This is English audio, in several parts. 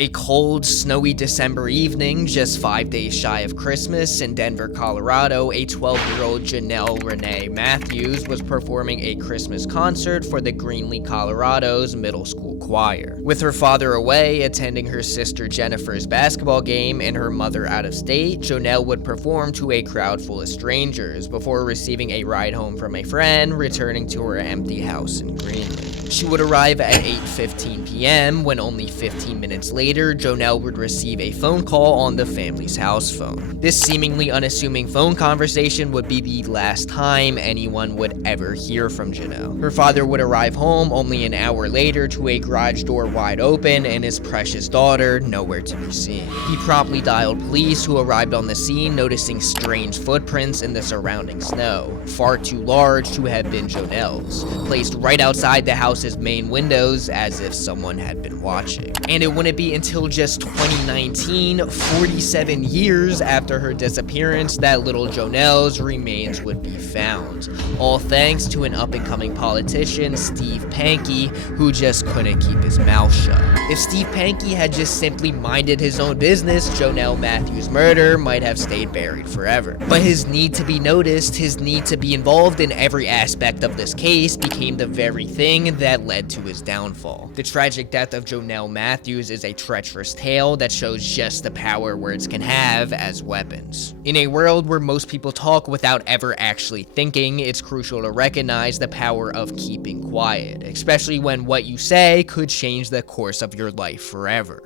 A cold, snowy December evening, just 5 days shy of Christmas, in Denver, Colorado, a 12-year-old Janelle Renee Matthews was performing a Christmas concert for the Greenlee, Colorado's middle school choir. With her father away, attending her sister Jennifer's basketball game, and her mother out of state, Janelle would perform to a crowd full of strangers before receiving a ride home from a friend, returning to her empty house in Greenlee. She would arrive at 8:15 p.m. when only 15 minutes later, Janelle would receive a phone call on the family's house phone. This seemingly unassuming phone conversation would be the last time anyone would ever hear from Janelle. Her father would arrive home only an hour later to a garage door wide open and his precious daughter nowhere to be seen. He promptly dialed police, who arrived on the scene noticing strange footprints in the surrounding snow, far too large to have been Janelle's, placed right outside the house's main windows as if someone had been watching. And it wouldn't be until just 2019, 47 years after her disappearance, that little Janelle's remains would be found. All thanks to an up-and-coming politician, Steve Pankey, who just couldn't keep his mouth shut. If Steve Pankey had just simply minded his own business, Janelle Matthews' murder might have stayed buried forever. But his need to be noticed, his need to be involved in every aspect of this case, became the very thing that led to his downfall. The tragic death of Janelle Matthews is a treacherous tale that shows just the power words can have as weapons. In a world where most people talk without ever actually thinking, it's crucial to recognize the power of keeping quiet, especially when what you say could change the course of your life forever.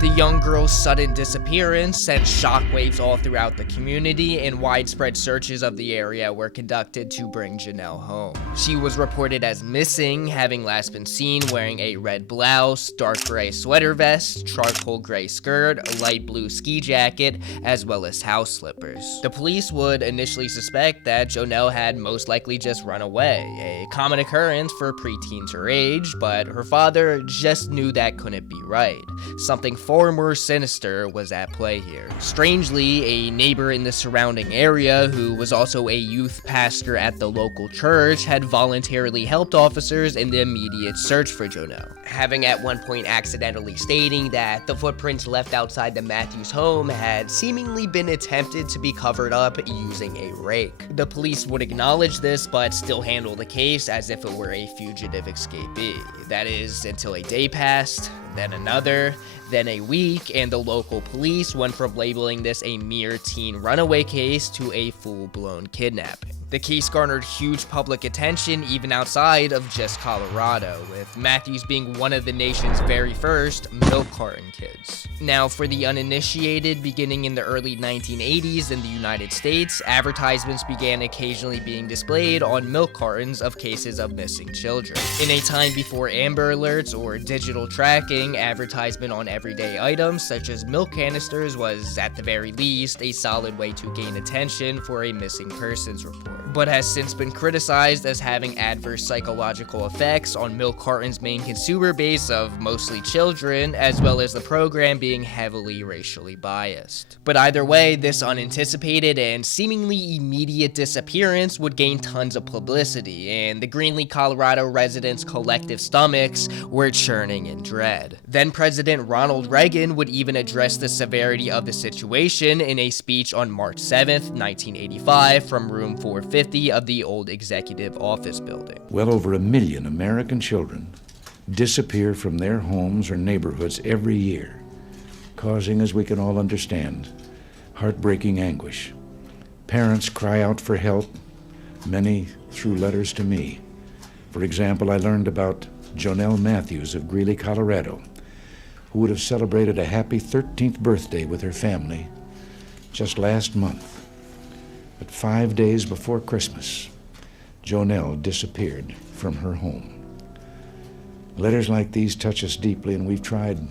The young girl's sudden disappearance sent shockwaves all throughout the community, and widespread searches of the area were conducted to bring Janelle home. She was reported as missing, having last been seen wearing a red blouse, dark gray sweater vest, charcoal gray skirt, a light blue ski jacket, as well as house slippers. The police would initially suspect that Janelle had most likely just run away, a common occurrence for preteens her age, but her father just knew that couldn't be right. Something far more sinister was at play here. Strangely, a neighbor in the surrounding area, who was also a youth pastor at the local church, had voluntarily helped officers in the immediate search for Janelle, having at one point accidentally stating that the footprints left outside the Matthews home had seemingly been attempted to be covered up using a rake. The police would acknowledge this, but still handle the case as if it were a fugitive escapee. That is, until a day passed, then another, then a week, and the local police went from labeling this a mere teen runaway case to a full-blown kidnapping. The case garnered huge public attention even outside of just Colorado, with Matthews being one of the nation's very first milk carton kids. Now, for the uninitiated, beginning in the early 1980s in the United States, advertisements began occasionally being displayed on milk cartons of cases of missing children. In a time before Amber Alerts or digital tracking, advertisement on everyday items such as milk canisters was, at the very least, a solid way to gain attention for a missing persons report, but has since been criticized as having adverse psychological effects on milk carton's main consumer base of mostly children, as well as the program being heavily racially biased. But either way, this unanticipated and seemingly immediate disappearance would gain tons of publicity, and the Greenlee, Colorado residents' collective stomachs were churning in dread. Then President Ronald Reagan would even address the severity of the situation in a speech on March 7th, 1985, from room 450 of the old Executive Office Building. Well over 1 million American children disappear from their homes or neighborhoods every year, causing, as we can all understand, heartbreaking anguish. Parents cry out for help, many through letters to me. For example, I learned about Janelle Matthews of Greeley, Colorado, who would have celebrated a happy 13th birthday with her family just last month. But 5 days before Christmas, Janelle disappeared from her home. Letters like these touch us deeply, and we've tried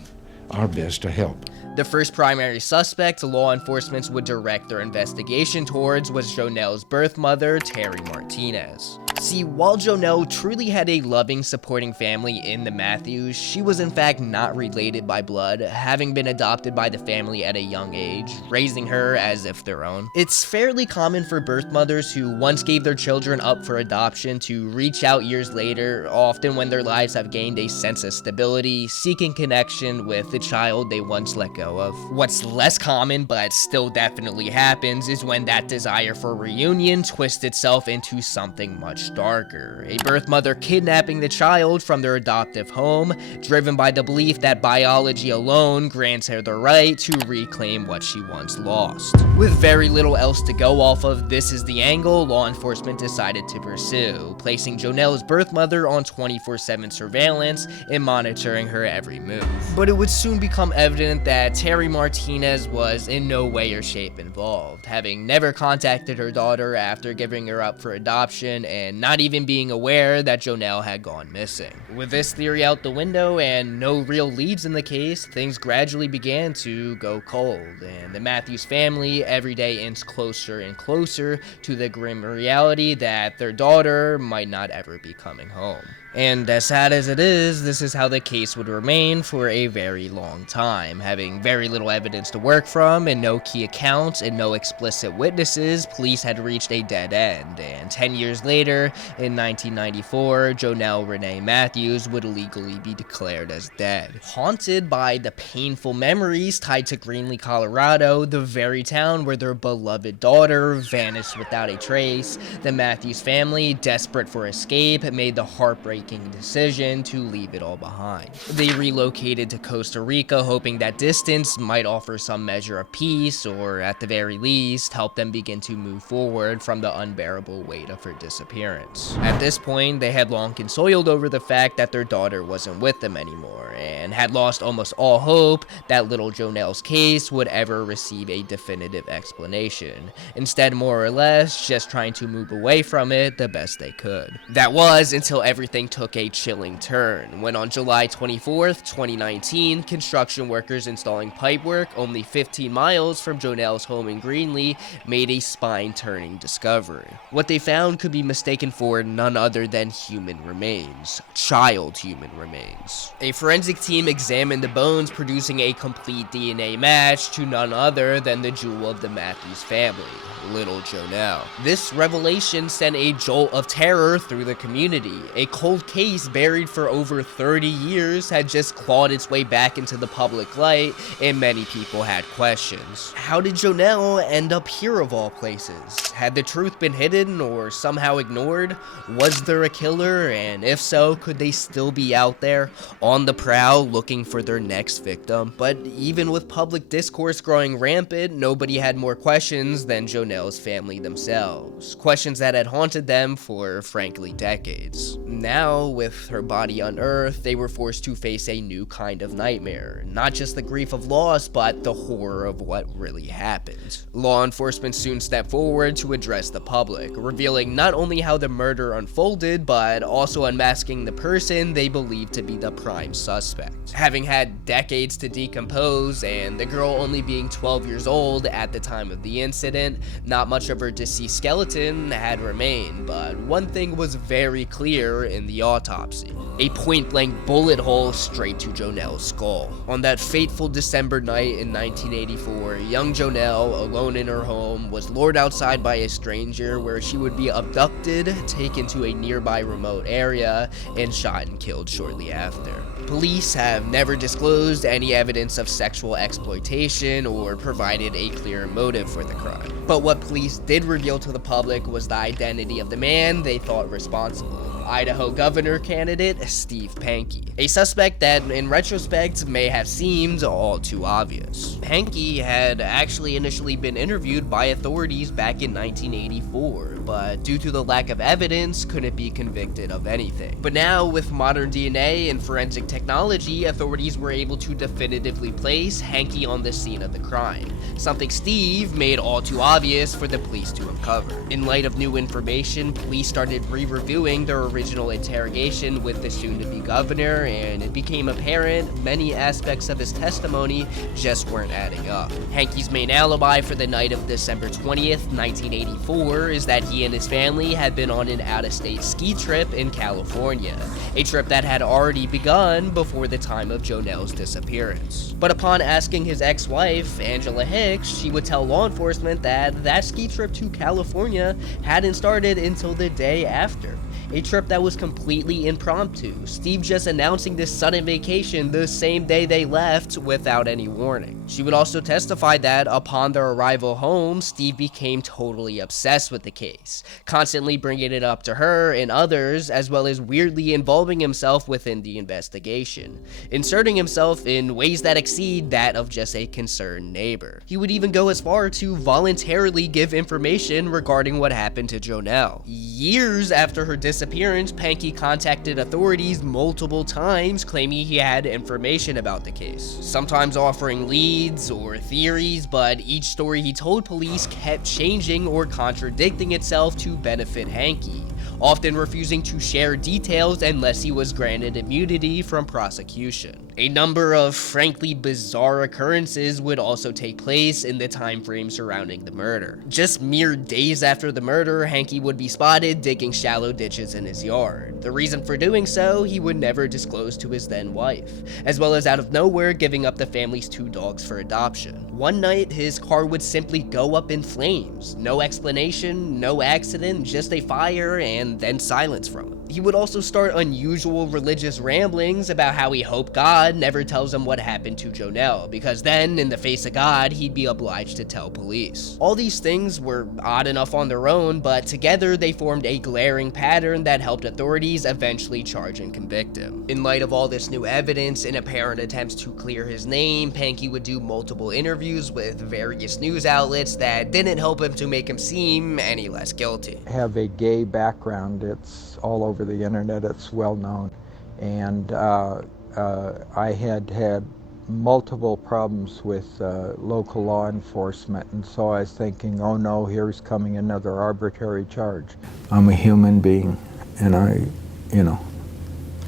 our best to help. The first primary suspect law enforcement would direct their investigation towards was Jonell's birth mother, Terry Martinez. See, while Jonell truly had a loving, supporting family in the Matthews, she was in fact not related by blood, having been adopted by the family at a young age, raising her as if their own. It's fairly common for birth mothers who once gave their children up for adoption to reach out years later, often when their lives have gained a sense of stability, seeking connection with the child they once let go of. What's less common, but still definitely happens, is when that desire for reunion twists itself into something much darker. A birth mother kidnapping the child from their adoptive home, driven by the belief that biology alone grants her the right to reclaim what she once lost. With very little else to go off of, this is the angle law enforcement decided to pursue, placing Jonell's birth mother on 24/7 surveillance and monitoring her every move. But it would soon become evident that Terry Martinez was in no way or shape involved, having never contacted her daughter after giving her up for adoption and not even being aware that Jonell had gone missing. With this theory out the window and no real leads in the case, things gradually began to go cold, and the Matthews family every day inched closer and closer to the grim reality that their daughter might not ever be coming home. And as sad as it is, this is how the case would remain for a very long time. Having very little evidence to work from and no key accounts and no explicit witnesses, police had reached a dead end. And 10 years later, in 1994, Jonell Renee Matthews would legally be declared as dead. Haunted by the painful memories tied to Greenlee, Colorado, the very town where their beloved daughter vanished without a trace, the Matthews family, desperate for escape, made the heartbreaking decision to leave it all behind. They relocated to Costa Rica, hoping that distance might offer some measure of peace, or at the very least, help them begin to move forward from the unbearable weight of her disappearance. At this point, they had long consoled over the fact that their daughter wasn't with them anymore, and had lost almost all hope that little Jonell's case would ever receive a definitive explanation. Instead, more or less, just trying to move away from it the best they could. That was until everything took a chilling turn, when on July 24th, 2019, construction workers installing pipework only 15 miles from Jonell's home in Greenlee made a spine-turning discovery. What they found could be mistaken for none other than human remains. Child human remains. A forensic team examined the bones, producing a complete DNA match to none other than the jewel of the Matthews family, little Jonell. This revelation sent a jolt of terror through the community. A cold case buried for over 30 years had just clawed its way back into the public light, and many people had questions. How did Jonell end up here of all places? Had the truth been hidden or somehow ignored? Was there a killer, and if so, could they still be out there on the prowl looking for their next victim? But even with public discourse growing rampant, nobody had more questions than Jonell's family themselves. Questions that had haunted them for, frankly, decades. Now, with her body unearthed, they were forced to face a new kind of nightmare. Not just the grief of loss, but the horror of what really happened. Law enforcement soon stepped forward to address the public, revealing not only how the murder unfolded, but also unmasking the person they believed to be the prime suspect. Having had decades to decompose, and the girl only being 12 years old at the time of the incident, not much of her deceased skeleton had remained, but one thing was very clear in the autopsy: a point-blank bullet hole straight to Jonell's skull. On that fateful December night in 1984, young Jonell, alone in her home, was lured outside by a stranger where she would be abducted, taken to a nearby remote area, and shot and killed shortly after. Police have never disclosed any evidence of sexual exploitation or provided a clear motive for the crime. But what police did reveal to the public was the identity of the man they thought responsible: Idaho governor candidate Steve Pankey, a suspect that in retrospect may have seemed all too obvious. Pankey had actually initially been interviewed by authorities back in 1984, but due to the lack of evidence, couldn't be convicted of anything. But now, with modern DNA and forensic technology, authorities were able to definitively place Pankey on the scene of the crime, something Steve made all too obvious for the police to uncover. In light of new information, police started re-reviewing their original interrogation interrogation with the soon-to-be governor, and it became apparent many aspects of his testimony just weren't adding up. Hankey's main alibi for the night of December 20th, 1984 is that he and his family had been on an out-of-state ski trip in California, a trip that had already begun before the time of Jonell's disappearance. But upon asking his ex-wife, Angela Hicks, she would tell law enforcement that ski trip to California hadn't started until the day after. A trip that was completely impromptu, Steve just announcing this sudden vacation the same day they left without any warning. She would also testify that upon their arrival home, Steve became totally obsessed with the case, constantly bringing it up to her and others, as well as weirdly involving himself within the investigation, inserting himself in ways that exceed that of just a concerned neighbor. He would even go as far to voluntarily give information regarding what happened to Jonell. Years after her disappearance, Pankey contacted authorities multiple times claiming he had information about the case, sometimes offering leads or theories, but each story he told police kept changing or contradicting itself to benefit Hankey, often refusing to share details unless he was granted immunity from prosecution. A number of frankly bizarre occurrences would also take place in the time frame surrounding the murder. Just mere days after the murder, Hankey would be spotted digging shallow ditches in his yard. The reason for doing so, he would never disclose to his then wife, as well as out of nowhere giving up the family's 2 dogs for adoption. One night, his car would simply go up in flames. No explanation, no accident, just a fire and then silence from it. He would also start unusual religious ramblings about how he hoped God never tells him what happened to Jonell, because then, in the face of God, he'd be obliged to tell police. All these things were odd enough on their own, but together they formed a glaring pattern that helped authorities eventually charge and convict him. In light of all this new evidence and apparent attempts to clear his name, Pankey would do multiple interviews with various news outlets that didn't help him to make him seem any less guilty. I have a gay background. It's all over the internet. It's well known. And I had multiple problems with local law enforcement, and so I was thinking, oh no, here's coming another arbitrary charge. I'm a human being, and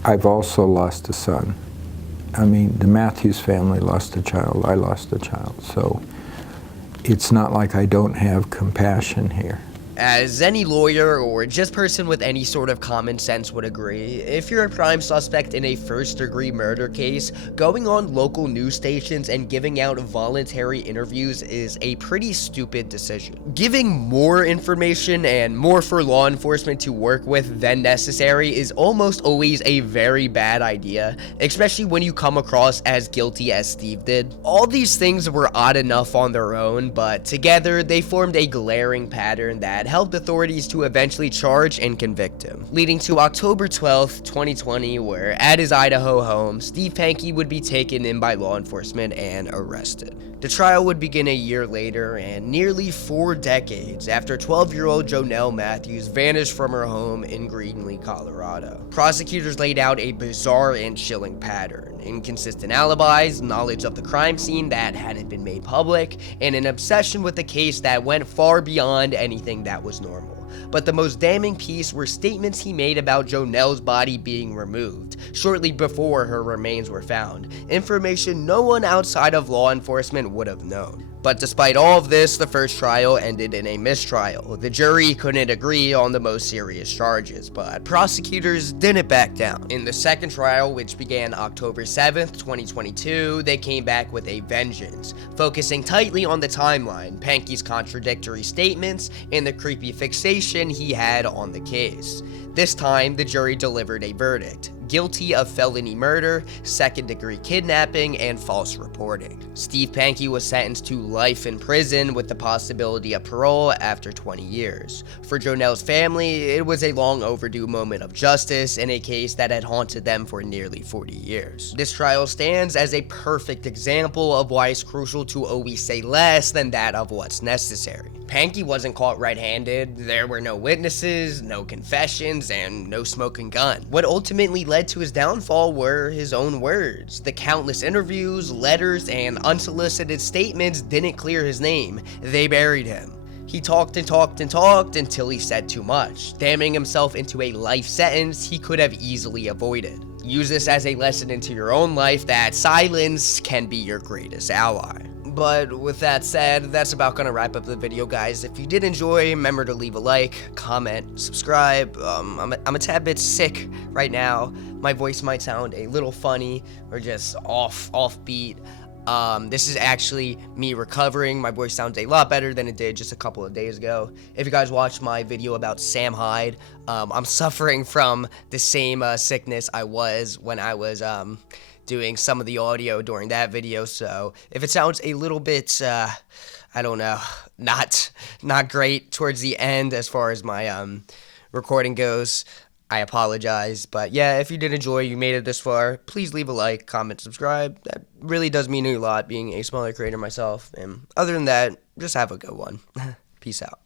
I've also lost a son. I mean, the Matthews family lost a child, I lost a child, so it's not like I don't have compassion here. As any lawyer or just person with any sort of common sense would agree, if you're a prime suspect in a first-degree murder case, going on local news stations and giving out voluntary interviews is a pretty stupid decision. Giving more information and more for law enforcement to work with than necessary is almost always a very bad idea, especially when you come across as guilty as Steve did. All these things were odd enough on their own, but together they formed a glaring pattern that helped authorities to eventually charge and convict him, leading to October 12th, 2020, where at his Idaho home, Steve Pankey would be taken in by law enforcement and arrested. The trial would begin a year later, and nearly 4 decades after 12-year-old Jonell Matthews vanished from her home in Greenlee, Colorado. Prosecutors laid out a bizarre and chilling pattern: inconsistent alibis, knowledge of the crime scene that hadn't been made public, and an obsession with the case that went far beyond anything that was normal. But the most damning piece were statements he made about Jonell's body being removed shortly before her remains were found, information no one outside of law enforcement would have known. But despite all of this, the first trial ended in a mistrial. The jury couldn't agree on the most serious charges, but prosecutors didn't back down. In the second trial, which began October 7th, 2022, they came back with a vengeance, focusing tightly on the timeline, Pankey's contradictory statements, and the creepy fixation he had on the case. This time, the jury delivered a verdict: guilty of felony murder, second-degree kidnapping, and false reporting. Steve Pankey was sentenced to life in prison with the possibility of parole after 20 years. For Jonell's family, it was a long overdue moment of justice in a case that had haunted them for nearly 40 years. This trial stands as a perfect example of why it's crucial to always say less than that of what's necessary. Pankey wasn't caught red-handed, there were no witnesses, no confessions, and no smoking gun. What ultimately led to his downfall were his own words. The countless interviews, letters, and unsolicited statements didn't clear his name, they buried him. He talked and talked and talked until he said too much, damning himself into a life sentence he could have easily avoided. Use this as a lesson into your own life that silence can be your greatest ally. But with that said, that's about gonna wrap up the video, guys. If you did enjoy, remember to leave a like, comment, subscribe. I'm a tad bit sick right now. My voice might sound a little funny or just offbeat. This is actually me recovering. My voice sounds a lot better than it did just a couple of days ago. If you guys watched my video about Sam Hyde, I'm suffering from the same sickness I was when I was doing some of the audio during that video. So if it sounds a little bit, I don't know, not great towards the end as far as my recording goes, I apologize. But yeah, if you did enjoy, you made it this far, please leave a like, comment, subscribe. That really does mean a lot, being a smaller creator myself. And other than that, just have a good one. Peace out.